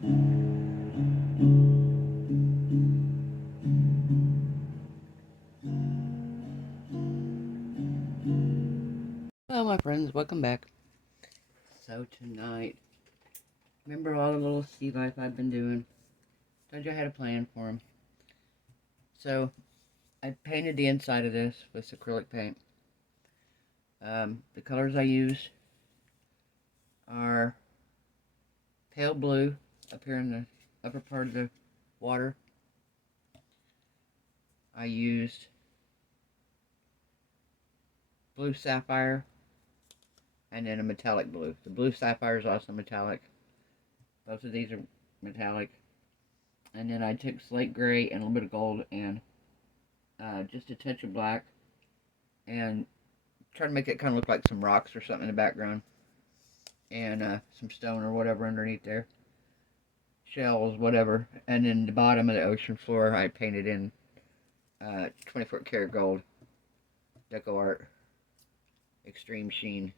Hello my friends, welcome back. So tonight, remember all the little sea life I've been doing? Told you I had a plan for them. So, I painted the inside of this with acrylic paint. The colors I use are pale blue up here in the upper part of the water. I used blue sapphire and then a metallic blue. The blue sapphire is also metallic. Both of these are metallic. And then I took slate gray and a little bit of gold and just a touch of black and try to make it kind of look like some rocks or something in the background and some stone or whatever underneath there, shells, whatever. And then the bottom of the ocean floor I painted in 24 karat gold deco art extreme sheen.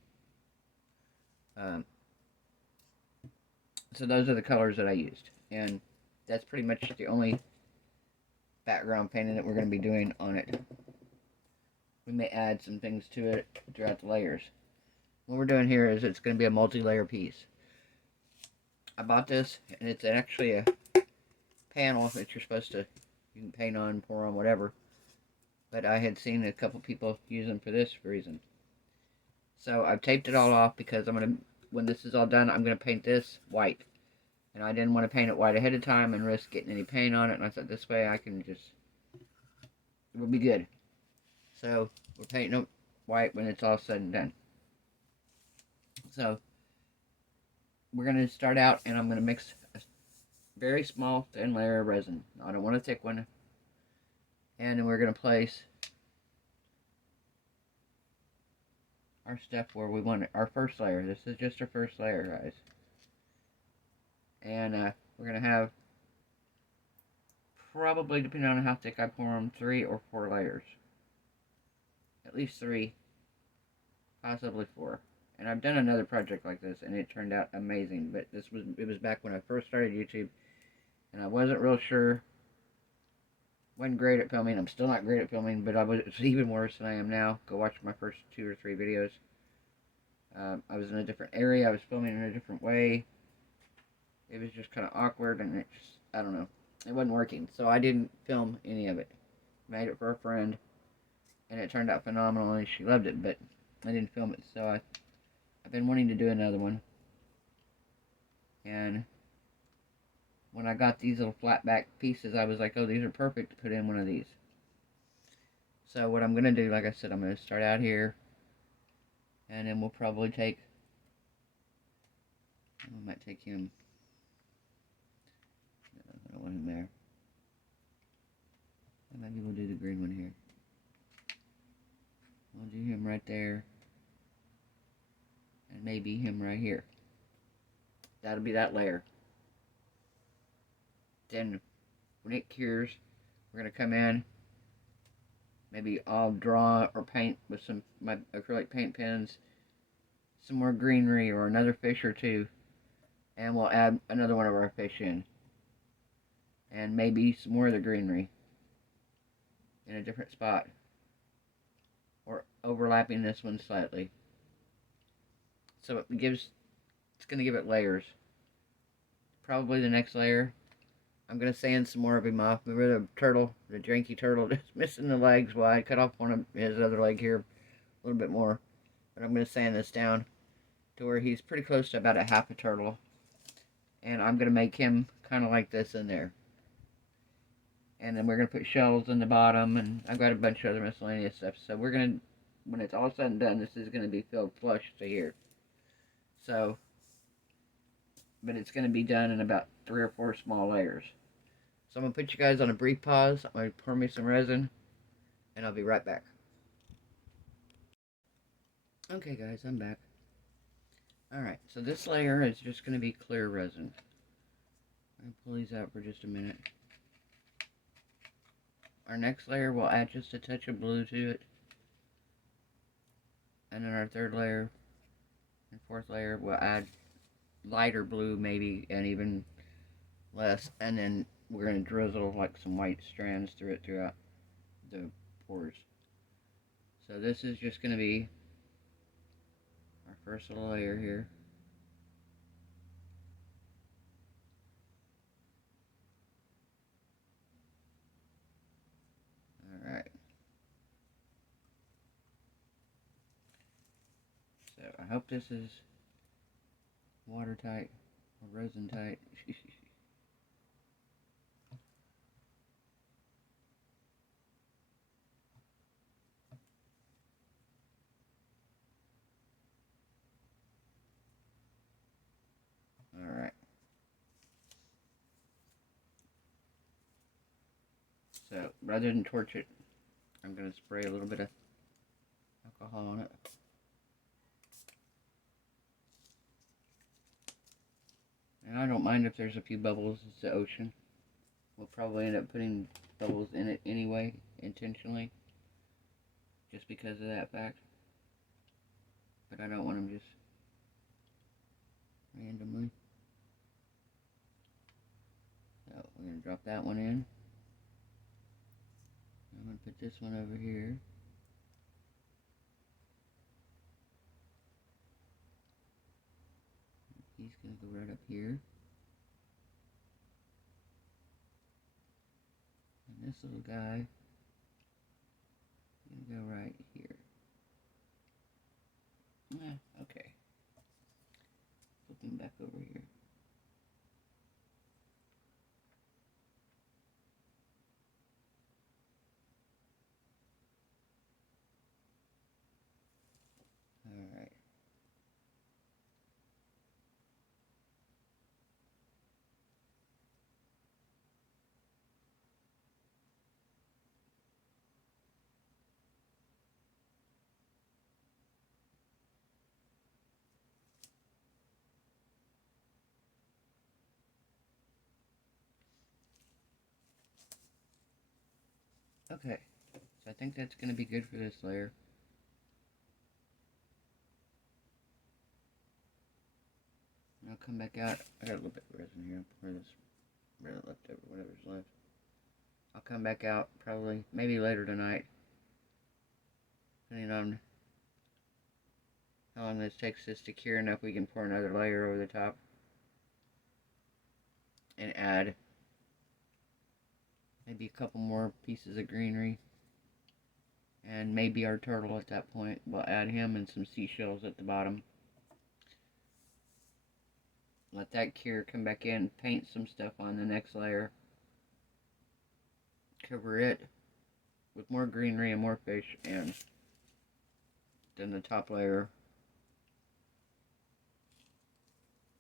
So those are the colors that I used, and that's pretty much the only background painting that we're going to be doing on it. We may add some things to it throughout the layers. What we're doing here is it's going to be a multi-layer piece. I bought this, and it's actually a panel that you're supposed to, you can paint on, pour on, whatever. But I had seen a couple people use them for this reason. So I've taped it all off because I'm going to, when this is all done, I'm going to paint this white. And I didn't want to paint it white ahead of time and risk getting any paint on it. And I thought this way I can just, it will be good. So we're painting it white when it's all said and done. So we're going to start out and I'm going to mix a very small thin layer of resin. I don't want a thick one. And then we're going to place our stuff where we want it, our first layer. This is just our first layer, guys. And we're going to have, probably depending on how thick I pour them, 3 or 4 layers. At least 3, possibly 4. And I've done another project like this and it turned out amazing. But it was back when I first started YouTube and I wasn't real sure. Wasn't great at filming. I'm still not great at filming, but it's even worse than I am now. Go watch my first 2 or 3 videos. I was in a different area. I was filming in a different way. It was just kind of awkward, and it just, I don't know. It wasn't working, so I didn't film any of it. Made it for a friend, and it turned out phenomenal, and she loved it, but I didn't film it, so I've been wanting to do another one. And when I got these little flat back pieces, I was like, oh, these are perfect to put in one of these. So what I'm going to do, like I said, I'm going to start out here, and then we'll probably take, I might take him, no, I don't want him there. Maybe we'll do the green one here. We'll do him right there, and maybe him right here. That'll be that layer. Then when it cures, we're going to come in, maybe I'll draw or paint with my acrylic paint pens some more greenery or another fish or two, and we'll add another one of our fish in, and maybe some more of the greenery in a different spot, or overlapping this one slightly. So it's going to give it layers. Probably the next layer, I'm going to sand some more of him off. Remember the turtle, the janky turtle, just missing the legs? Well, I cut off one of his other leg here a little bit more. But I'm going to sand this down to where he's pretty close to about a half a turtle. And I'm going to make him kind of like this in there. And then we're going to put shells in the bottom. And I've got a bunch of other miscellaneous stuff. So we're going to, when it's all said and done, this is going to be filled flush to here. So, but it's going to be done in about 3 or 4 small layers. So I'm going to put you guys on a brief pause. I'm going to pour me some resin, and I'll be right back. Okay guys, I'm back. Alright, so this layer is just going to be clear resin. I'm going to pull these out for just a minute. Our next layer, we'll add just a touch of blue to it. And then our third layer and fourth layer, we'll add lighter blue maybe, and even less, and then we're going to drizzle like some white strands through it throughout the pores. So this is just going to be our first little layer here. Alright. So I hope this is watertight or resin tight. Alright. So rather than torch it, I'm going to spray a little bit of alcohol on it. And I don't mind if there's a few bubbles. It's the ocean. We'll probably end up putting bubbles in it anyway, intentionally, just because of that fact. But I don't want them just randomly. So we're going to drop that one in. I'm going to put this one over here. He's going to go right up here. And this little guy is going to go right here. Okay. Flip him back over here. Alright. Okay, so I think that's going to be good for this layer. And I'll come back out. I got a little bit of resin here. Pour this resin left over, whatever's left. I'll come back out probably, maybe later tonight, depending on how long this takes this to cure enough. We can pour another layer over the top and add maybe a couple more pieces of greenery. And maybe our turtle at that point. We'll add him and some seashells at the bottom. Let that cure, come back in, paint some stuff on the next layer. Cover it with more greenery and more fish, and then the top layer.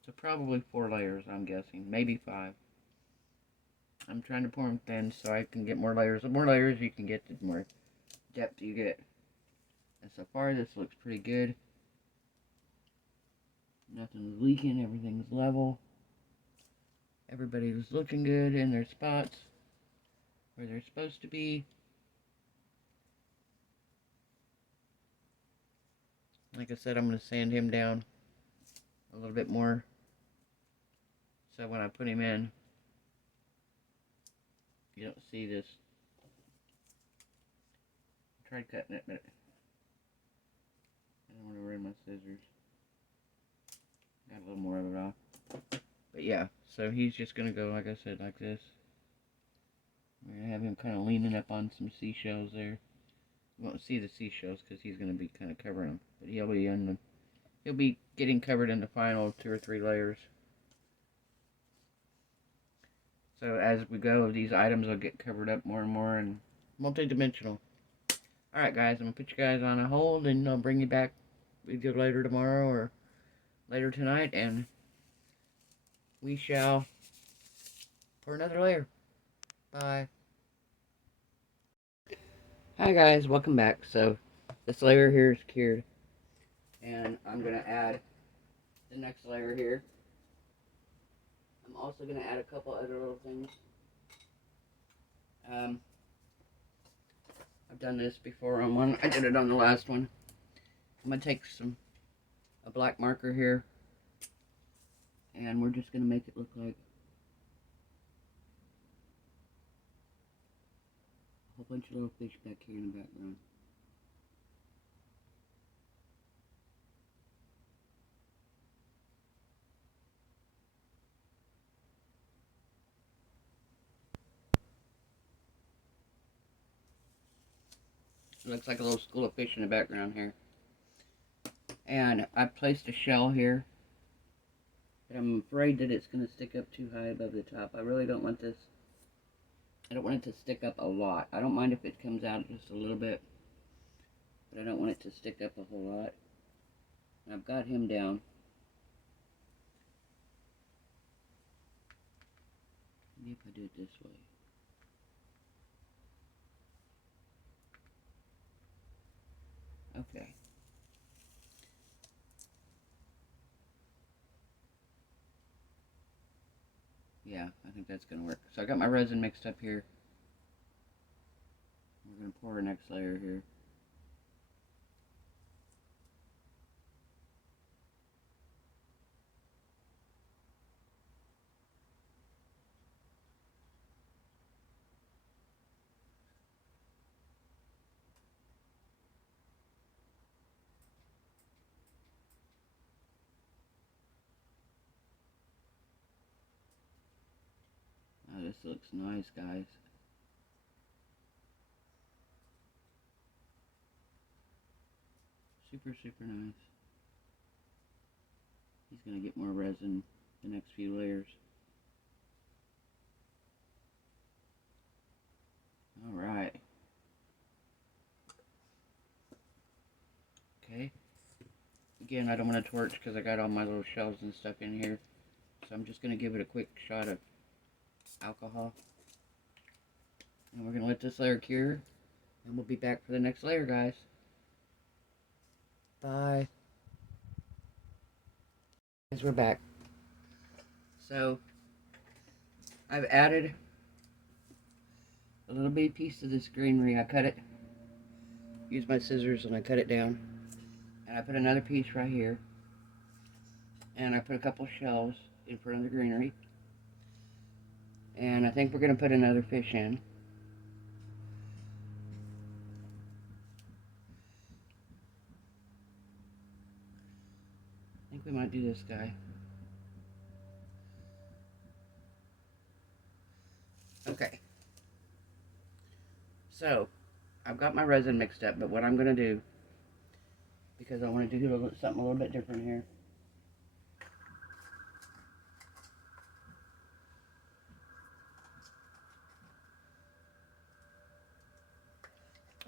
So probably 4 layers, I'm guessing. Maybe 5. I'm trying to pour them thin so I can get more layers. The more layers you can get, the more depth you get. And so far this looks pretty good. Nothing's leaking, everything's level. Everybody's looking good in their spots where they're supposed to be. Like I said, I'm going to sand him down a little bit more, so when I put him in, you don't see this. I tried cutting it, but I don't want to ruin my scissors. Got a little more of it off. But yeah, so he's just going to go, like I said, like this. We're going to have him kind of leaning up on some seashells there. You won't see the seashells because he's going to be kind of covering them. But he'll be getting covered in the final 2 or 3 layers. So as we go, these items will get covered up more and more and multi-dimensional. Alright guys, I'm going to put you guys on a hold and I'll bring you back either later tomorrow or later tonight, and we shall pour another layer. Bye. Hi guys, welcome back. So this layer here is cured, and I'm going to add the next layer here. I'm also going to add a couple other little things. I've done this before on one. I did it on the last one. I'm going to take a black marker here, and we're just going to make it look like bunch of little fish back here in the background. It looks like a little school of fish in the background here. And I placed a shell here. But I'm afraid that it's going to stick up too high above the top. I really don't want this. I don't want it to stick up a lot. I don't mind if it comes out just a little bit. But I don't want it to stick up a whole lot. And I've got him down. Maybe if I do it this way. Okay. Yeah, I think that's going to work. So I got my resin mixed up here. We're going to pour our next layer here. Oh, this looks nice, guys. Super, super nice. He's going to get more resin the next few layers. Alright. Okay. Again, I don't want to torch because I got all my little shells and stuff in here. So I'm just going to give it a quick shot of alcohol. And we're going to let this layer cure. And we'll be back for the next layer, guys. Bye. Guys, we're back. So, I've added a little bitty piece of this greenery. I cut it. Use my scissors and I cut it down. And I put another piece right here. And I put a couple shells in front of the greenery. And I think we're going to put another fish in. I think we might do this guy. Okay. So, I've got my resin mixed up, but what I'm going to do, because I want to do something a little bit different here.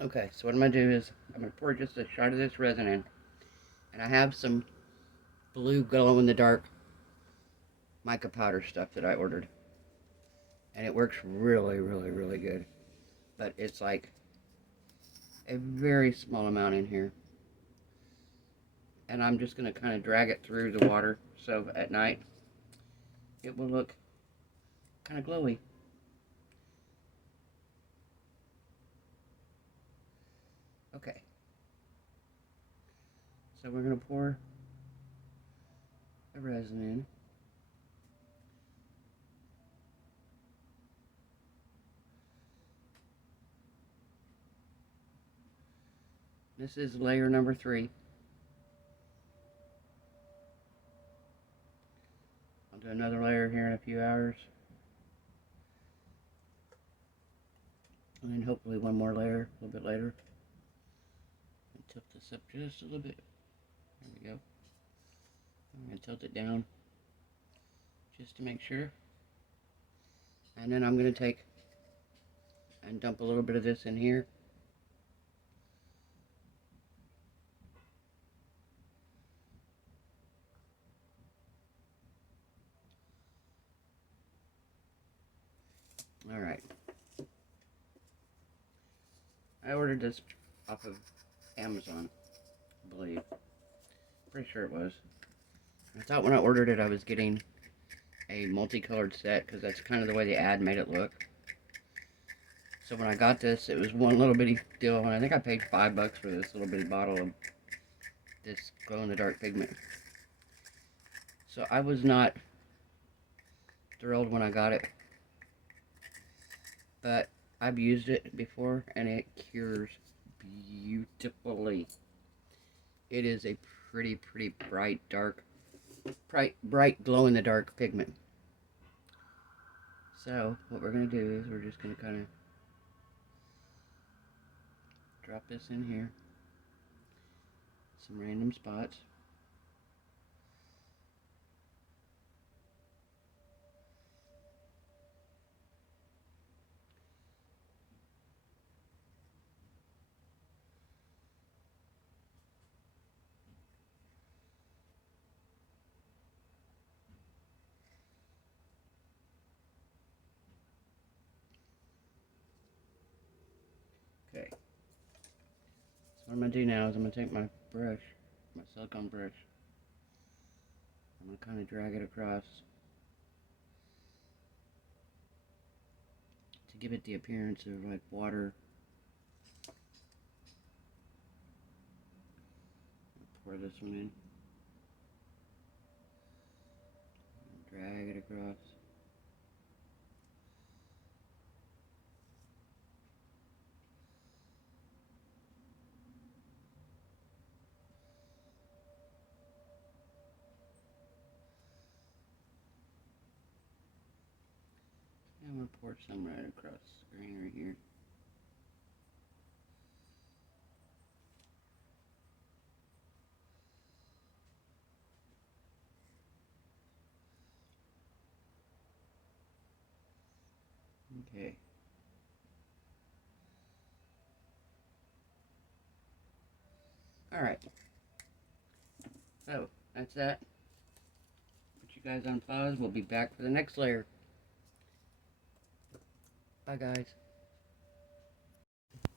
Okay, so what I'm going to do is, I'm going to pour just a shot of this resin in. And I have some blue glow-in-the-dark mica powder stuff that I ordered. And it works really, really, really good. But it's like a very small amount in here. And I'm just going to kind of drag it through the water so at night it will look kind of glowy. Okay. So we're going to pour the resin in. This is layer number 3. I'll do another layer here in a few hours. And then hopefully one more layer a little bit later. And tilt this up just a little bit. There we go. I'm going to tilt it down just to make sure. And then I'm going to take and dump a little bit of this in here. Alright. I ordered this off of Amazon, I believe. Pretty sure it was. I thought when I ordered it I was getting a multicolored set because that's kind of the way the ad made it look. So when I got this, it was one little bitty deal, and I think I paid $5 for this little bitty bottle of this glow-in-the-dark pigment. So I was not thrilled when I got it. But I've used it before and it cures beautifully. It is a pretty bright, dark, bright glow in the dark pigment. So what we're going to do is we're just going to kind of drop this in here. Some random spots. Okay. So what I'm going to do now is I'm going to take my brush, my silicone brush. I'm going to kind of drag it across to give it the appearance of like water. Pour this one in. Drag it across. And I'm going to pour some right across the green right here. Okay. Alright. So, that's that. Put you guys on pause. We'll be back for the next layer. Bye, guys.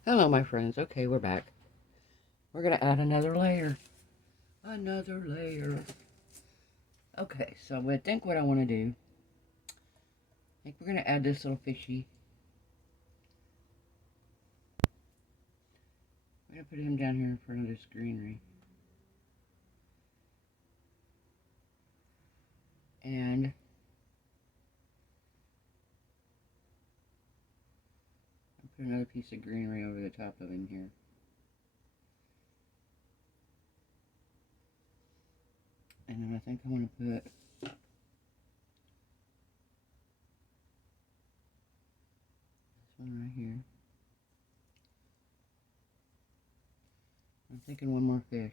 Hello, my friends. Okay, we're back. We're going to add another layer. Another layer. Okay, so I think what I want to do, I think we're going to add this little fishy. I'm going to put him down here in front of this greenery. And I'll put another piece of greenery over the top of him here. And then I think I want to put this one right here. I'm thinking one more fish.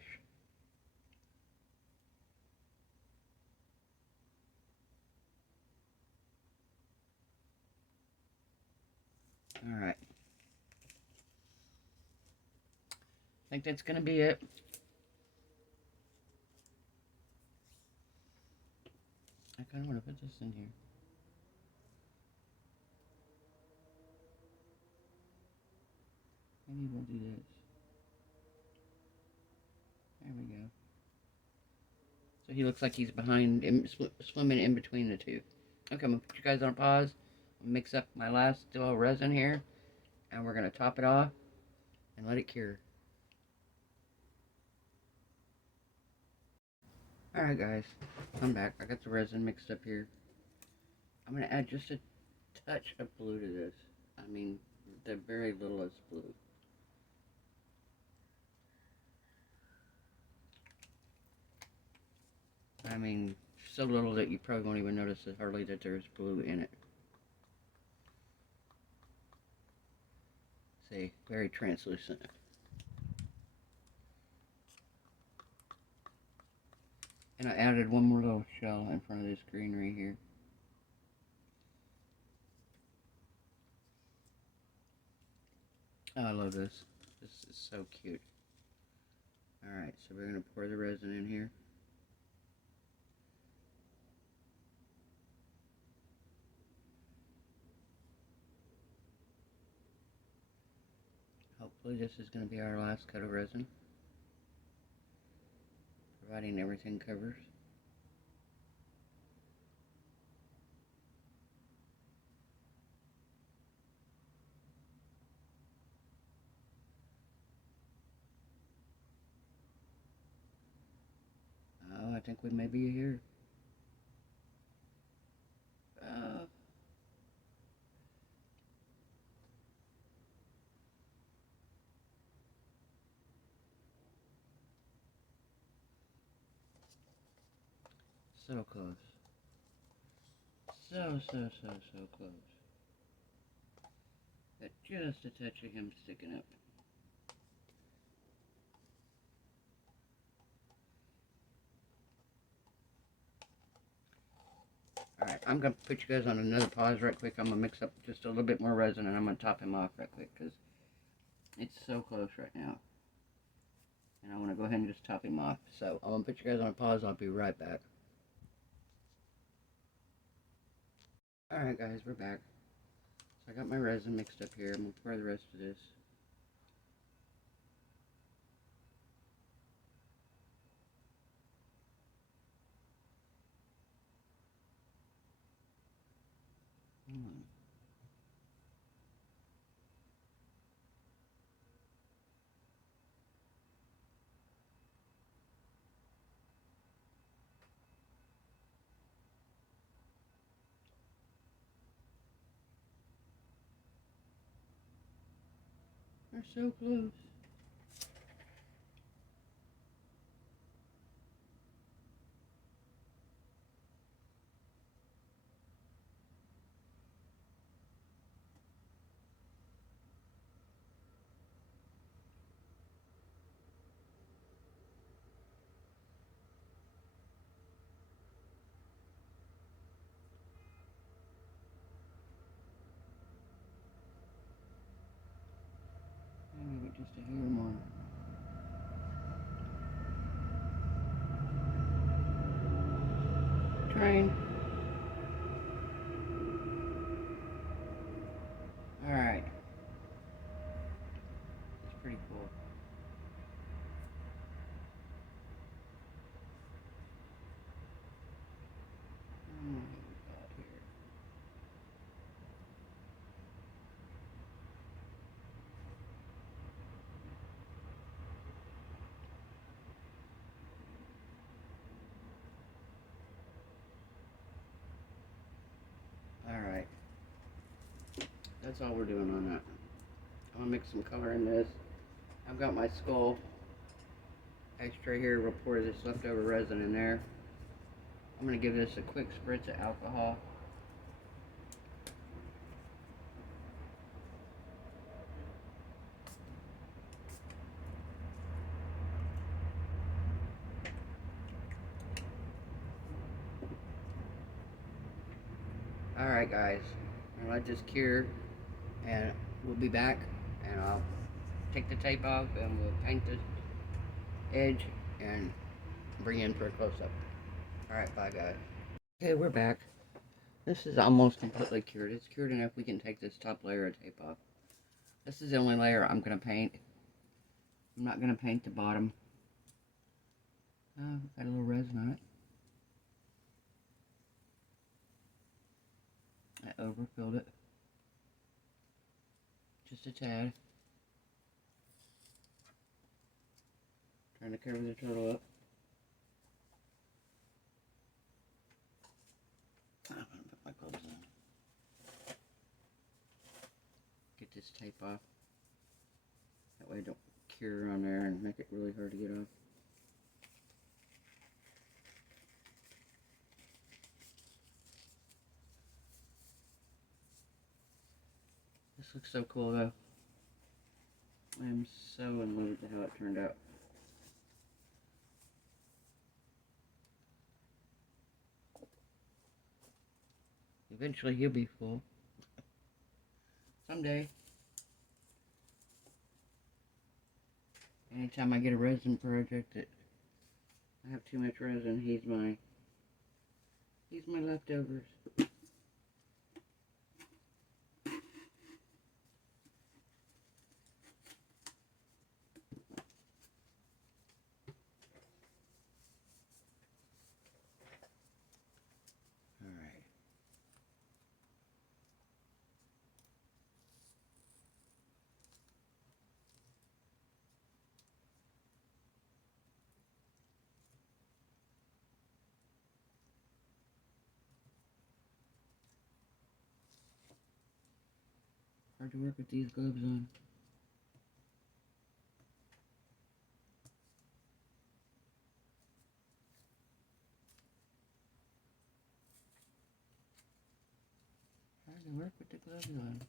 Alright. I think that's going to be it. I kind of want to put this in here. Maybe we'll do this. There we go. So he looks like he's behind, swimming in between the two. Okay, I'm going to put you guys on pause. Mix up my last resin here. And we're going to top it off and let it cure. Alright guys, I'm back. I got the resin mixed up here. I'm going to add just a touch of blue to this. I mean, the very littlest blue. I mean, so little that you probably won't even notice that hardly that there's blue in it. See, very translucent. And I added one more little shell in front of this greenery here. Oh, I love this. This is so cute. Alright, so we're going to pour the resin in here. Hopefully this is going to be our last coat of resin, providing everything covers. Oh, I think we may be here. So close. So close. But just a touch of him sticking up. Alright, I'm going to put you guys on another pause right quick. I'm going to mix up just a little bit more resin and I'm going to top him off right quick because it's so close right now. And I want to go ahead and just top him off. So I'm going to put you guys on a pause. I'll be right back. Alright guys, we're back. So I got my resin mixed up here. I'm going to pour the rest of this. We're so close. Maybe just a hair more. Train. Alright. It's pretty cool. What we got here? Alright. That's all we're doing on that. I'm going to mix some color in this. I've got my skull extra here. We'll pour this leftover resin in there. I'm going to give this a quick spritz of alcohol. Alright guys, I'm going to let this cure and we'll be back and I'll take the tape off and we'll paint the edge and bring you in for a close-up. Alright, bye guys. Okay, we're back. This is almost completely cured. It's cured enough we can take this top layer of tape off. This is the only layer I'm going to paint. I'm not going to paint the bottom. Oh, got a little resin on it. I overfilled it. Just a tad. Trying to cover the turtle up. I'm going to put my gloves on. Get this tape off. That way it don't cure on there and make it really hard to get off. This looks so cool though. I am so in love with how it turned out. Eventually he'll be full. Someday. Anytime I get a resin project that I have too much resin, he's my leftovers. Alright. Hard to work with these gloves on. Hard to work with the gloves on.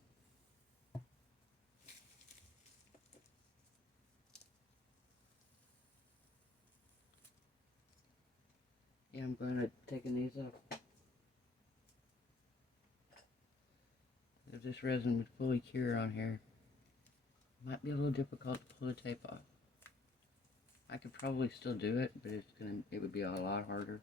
Yeah, I'm going to taking these off. If this resin would fully cure on here, it might be a little difficult to pull the tape off. I could probably still do it, but it would be a lot harder.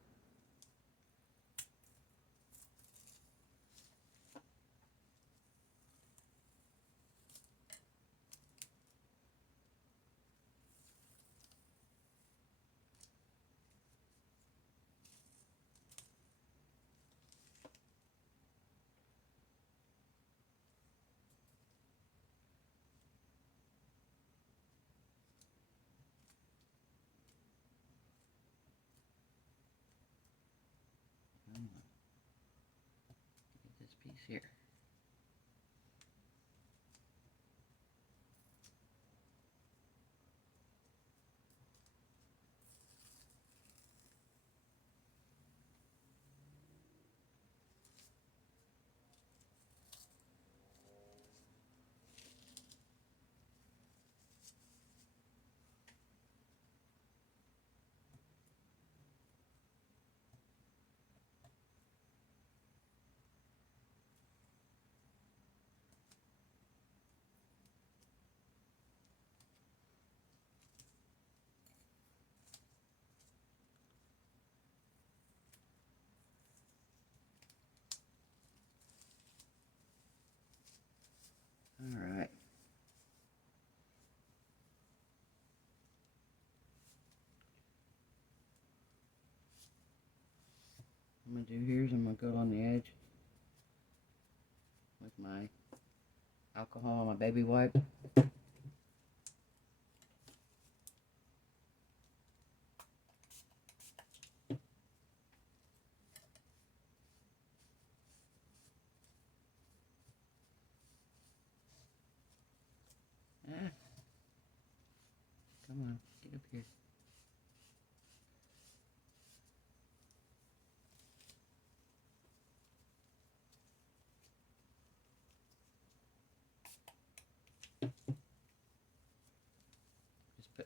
Get this piece here. Alright. What I'm going to do here is I'm going to go on the edge with my alcohol on my baby wipe. Ah, come on, get up here.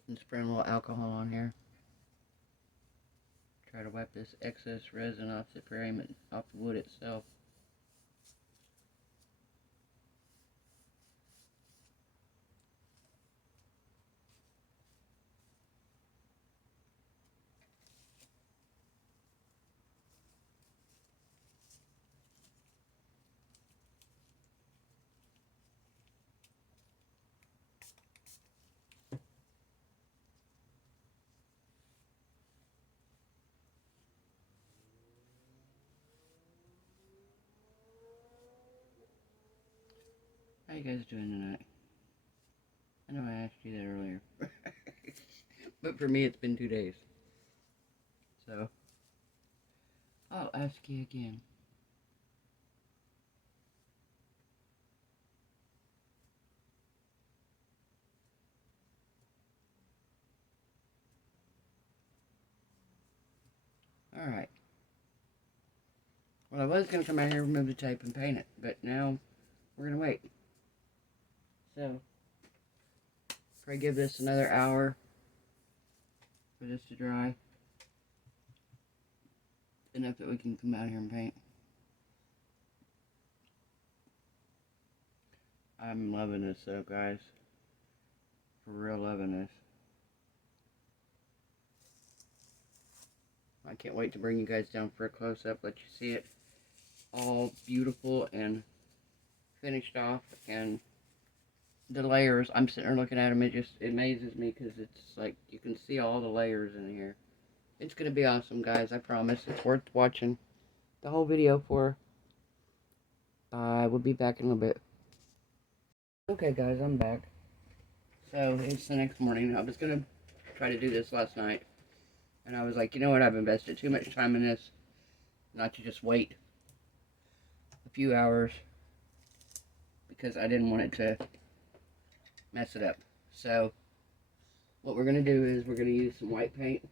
Just spraying a little alcohol on here. Try to wipe this excess resin off the frame and off the wood itself. How you guys doing tonight? I know I asked you that earlier. But for me it's been 2 days. So, I'll ask you again. Alright. Well, I was going to come out here, remove the tape, and paint it. But now, we're going to wait. So, probably give this another hour for this to dry. Enough that we can come out here and paint. I'm loving this though, guys. For real loving this. I can't wait to bring you guys down for a close-up, let you see it all beautiful and finished off. And the layers, I'm sitting there looking at them, it amazes me because it's like you can see all the layers in here. It's going to be awesome, guys, I promise. It's worth watching the whole video for. We'll be back in a little bit. Okay, guys, I'm back. So, it's the next morning. I was going to try to do this last night. And I was like, you know what, I've invested too much time in this not to just wait a few hours because I didn't want it to mess it up. So, what we're going to do is we're going to use some white paint.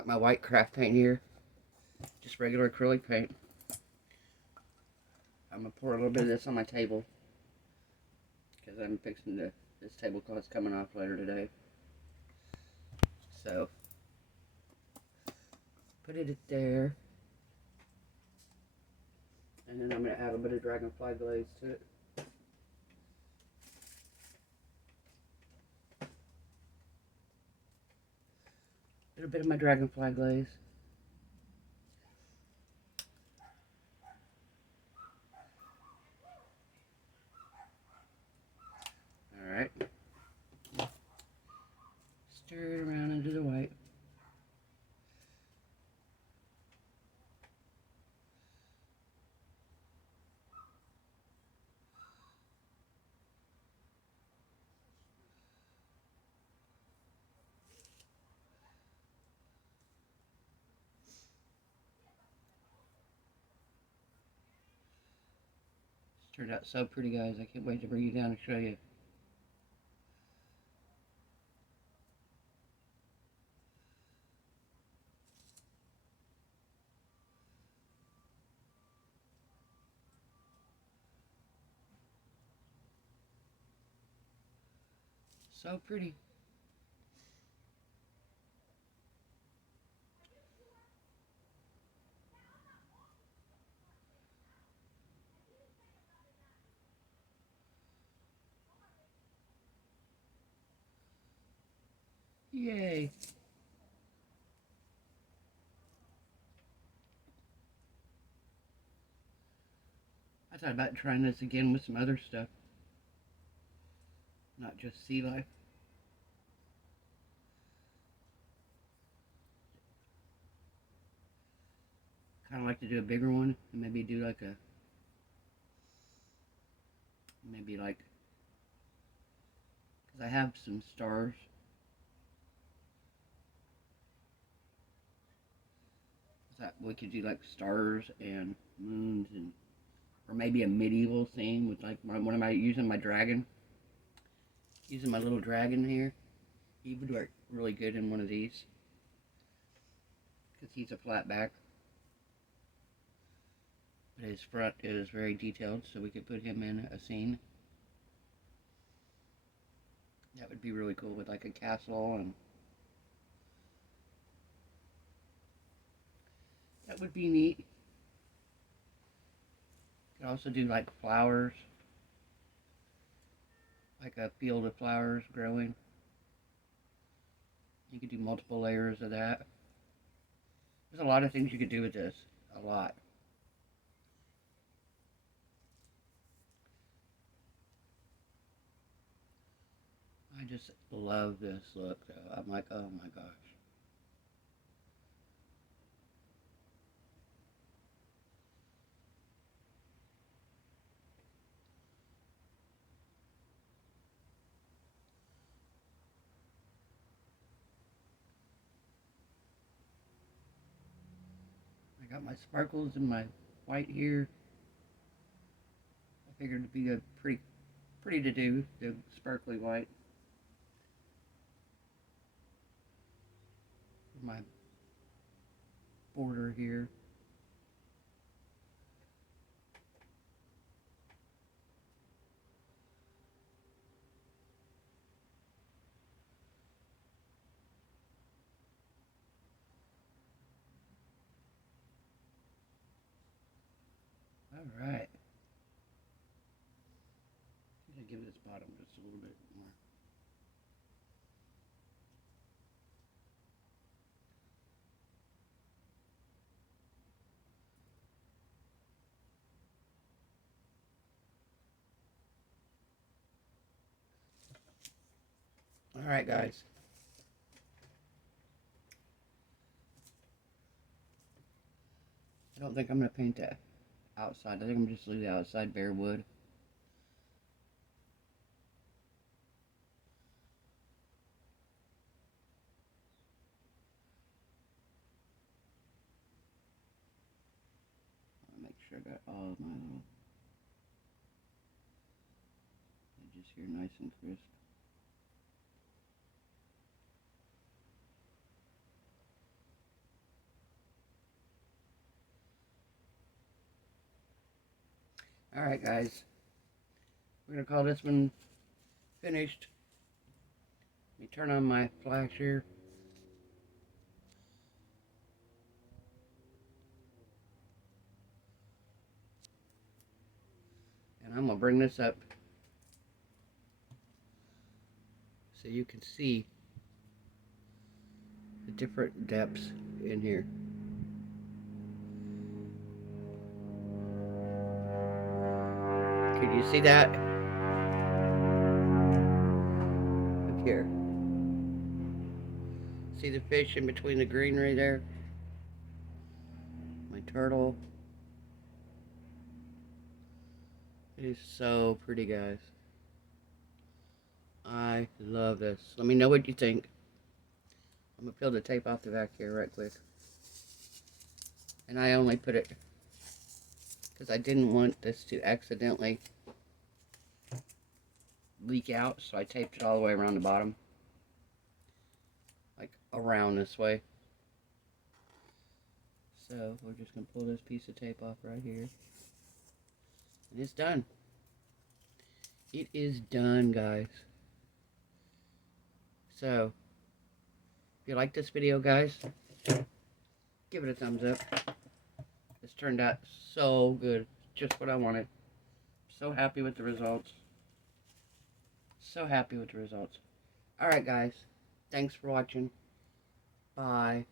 Got my white craft paint here. Just regular acrylic paint. I'm going to pour a little bit of this on my table. Because I'm fixing to, this tablecloth's coming off later today. So, put it there. And then I'm going to add a bit of dragonfly glaze to it. A little bit of my dragonfly glaze. Alright. Stir it around into the white. It's turned out so pretty, guys. I can't wait to bring you down and show you. So pretty. Yay. I thought about trying this again with some other stuff. Not just sea life. Kind of like to do a bigger one and maybe do like a, maybe like, because I have some stars. That we could do like stars and moons, and or maybe a medieval scene with like one of my, using my dragon, using my little dragon here. He would work really good in one of these because he's a flat back, but his front is very detailed, so we could put him in a scene. That would be really cool with like a castle, and that would be neat. Could also do like flowers, like a field of flowers growing. You could do multiple layers of that. There's a lot of things you could do with this. A lot. I just love this look though. I'm like, oh my gosh. I got my sparkles and my white here. I figured it'd be a pretty to do, the sparkly white. My border here. Alright. I'm gonna give this bottom just a little bit more. Alright guys. I don't think I'm going to paint that outside. I think I'm just leave the outside bare wood. I'll make sure I got all of my little edges here nice and crisp. Alright guys, we're going to call this one finished. Let me turn on my flash here. And I'm going to bring this up so you can see the different depths in here. Can you see that? Look here. See the fish in between the greenery there? My turtle. It is so pretty, guys. I love this. Let me know what you think. I'm going to peel the tape off the back here right quick. And I only put it because I didn't want this to accidentally leak out, so I taped it all the way around the bottom. Like around this way. So we're just going to pull this piece of tape off right here. And it's done. It is done, guys. So, if you like this video, guys, give it a thumbs up. This turned out so good. Just what I wanted. So happy with the results. So happy with the results. Alright, guys. Thanks for watching. Bye.